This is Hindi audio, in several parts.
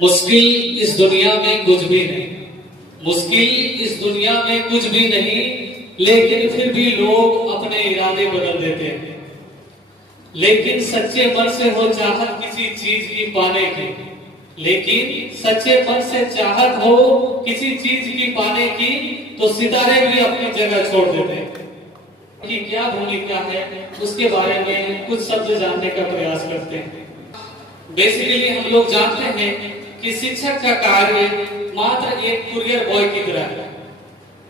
मुश्किल इस दुनिया में कुछ भी नहीं, मुश्किल इस दुनिया में कुछ भी नहीं, लेकिन फिर भी लोग अपने इरादे बदल देते हैं। लेकिन सच्चे मन से हो चाहत किसी चीज की पाने की, लेकिन सच्चे मन से चाहत हो किसी चीज की पाने की, तो सितारे भी अपनी जगह छोड़ देते हैं। कि क्या भूमिका है उसके बारे में कुछ शब्द जानने का प्रयास करते हैं। बेसिकली हम लोग जानते हैं कि शिक्षक का कार्य मात्र एक कुरियर बॉय की तरह है,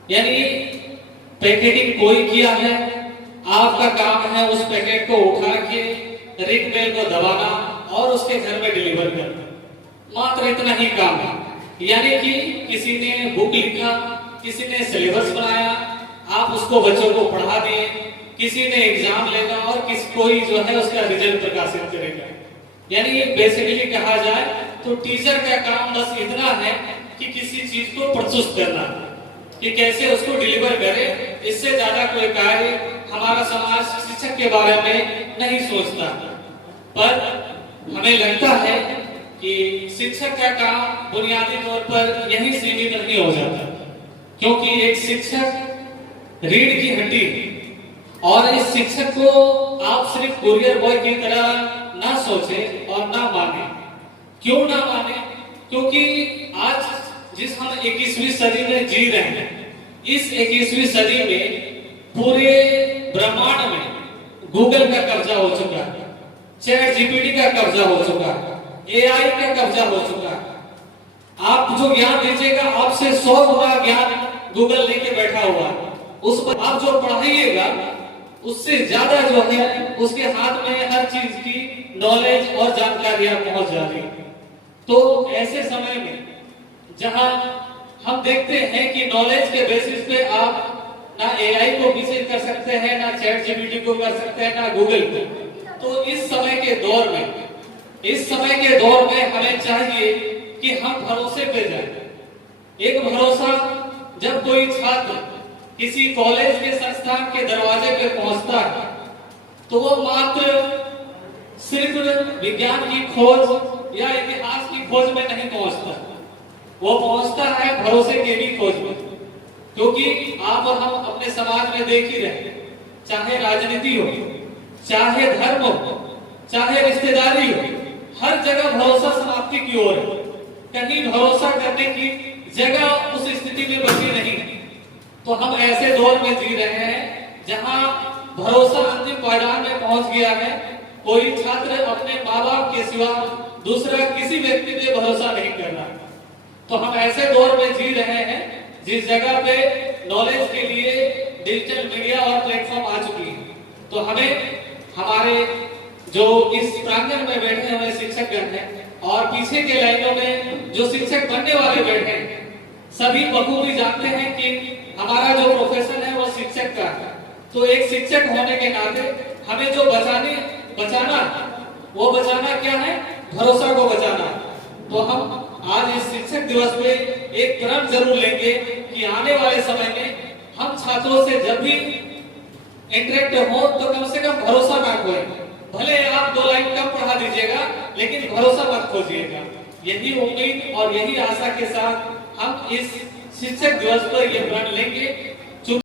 यानी पैकेटिंग कोई किया है, आपका काम है उस पैकेट को उठा के रिंग बेल को दबाना और उसके घर में डिलीवर करना, मात्र इतना ही काम है। यानी कि किसी ने बुक लिखा, किसी ने सिलेबस बनाया, आप उसको बच्चों को पढ़ा दिए, किसी ने एग्जाम लेगा और कोई जो है उसका रिजल्ट प्रकाशित करेगा। यानी ये बेसिकली कहा जाए तो टीचर का काम बस इतना है कि किसी चीज को प्रस्तुत करना, कि कैसे उसको डिलीवर करे। इससे ज्यादा कोई कार्य हमारा समाज शिक्षक के बारे में नहीं सोचता। पर हमें लगता है कि शिक्षक का काम बुनियादी तौर पर यही सीमित नहीं हो जाता, क्योंकि एक शिक्षक रीढ़ की हड्डी है। और इस शिक्षक को आप सिर्फ कुरियर बॉय की तरह ना सोचे और ना माने। क्यों ना माने? क्योंकि आज जिस हम 21वीं सदी में जी रहे हैं, इस 21वीं सदी में पूरे ब्रह्मांड में गूगल का कब्जा हो चुका है, चैट जीपीटी का कब्जा हो चुका है, एआई का कब्जा हो चुका है। आप जो ज्ञान दीजिएगा, आपसे 100 गुना ज्ञान गूगल लेके बैठा हुआ है। उस पर आप जो पढ़ाइएगा उससे ज्यादा जो है उसके हाथ में हर चीज की नॉलेज और जानकारियां पहुंच जा रही है। तो ऐसे समय में जहां हम देखते हैं कि नॉलेज के बेसिस पे आप ना एआई को विजिट कर सकते हैं, ना चैट जीपीटी को कर सकते हैं, ना गूगल को, तो इस समय के दौर में हमें चाहिए कि हम भरोसे पे जाएं। एक भरोसा, जब कोई छात्र किसी कॉलेज के संस्थान के दरवाजे पे पहुंचता है तो वो मात्र सिर्फ विज्ञान की खोज या इतिहास की खोज में नहीं पहुंचता, वो पहुंचता है भरोसे की भी खोज में। क्योंकि आप और हम अपने समाज में देख ही रहे, चाहे राजनीति हो, चाहे धर्म हो, चाहे रिश्तेदारी हो, हर जगह भरोसा समाप्ति की ओर है। कहीं भरोसा करने की जगह उस स्थिति में बची नहीं। तो हम ऐसे दौर में जी रहे हैं जहां भरोसा अंतिम पायदान में पहुंच गया है। कोई छात्र अपने माँ बाप के सिवा दूसरा किसी व्यक्ति पे भरोसा नहीं कर रहा। तो हम ऐसे दौर में जी रहे हैं जिस जगह पे नॉलेज के लिए डिजिटल मीडिया और प्लेटफॉर्म आ चुकी है। तो हमें हमारे जो इस प्रांगण में बैठे हुए शिक्षकगण हैं और पीछे के लाइनों में जो शिक्षक बनने वाले बैठे हैं, सभी बखूबी जानते हैं कि हमारा जो प्रोफेशन है वो शिक्षक का है। तो एक शिक्षक होने के नाते हमें जो बचाना वो बचाना क्या है? भरोसा को बचाना। तो हम आज इस शिक्षक दिवस पे एक प्रण जरूर लेंगे कि आने वाले समय में हम छात्रों से जब भी इंटरेक्ट हो तो कम से कम भरोसा ना खोए। भले आप 2 लाइन कम पढ़ा दीजिएगा, लेकिन भरोसा मत खोजिएगा। यही उम्मीद और यही आशा के साथ हम इस शिक्षक दिवस पर यह प्रण लेंगे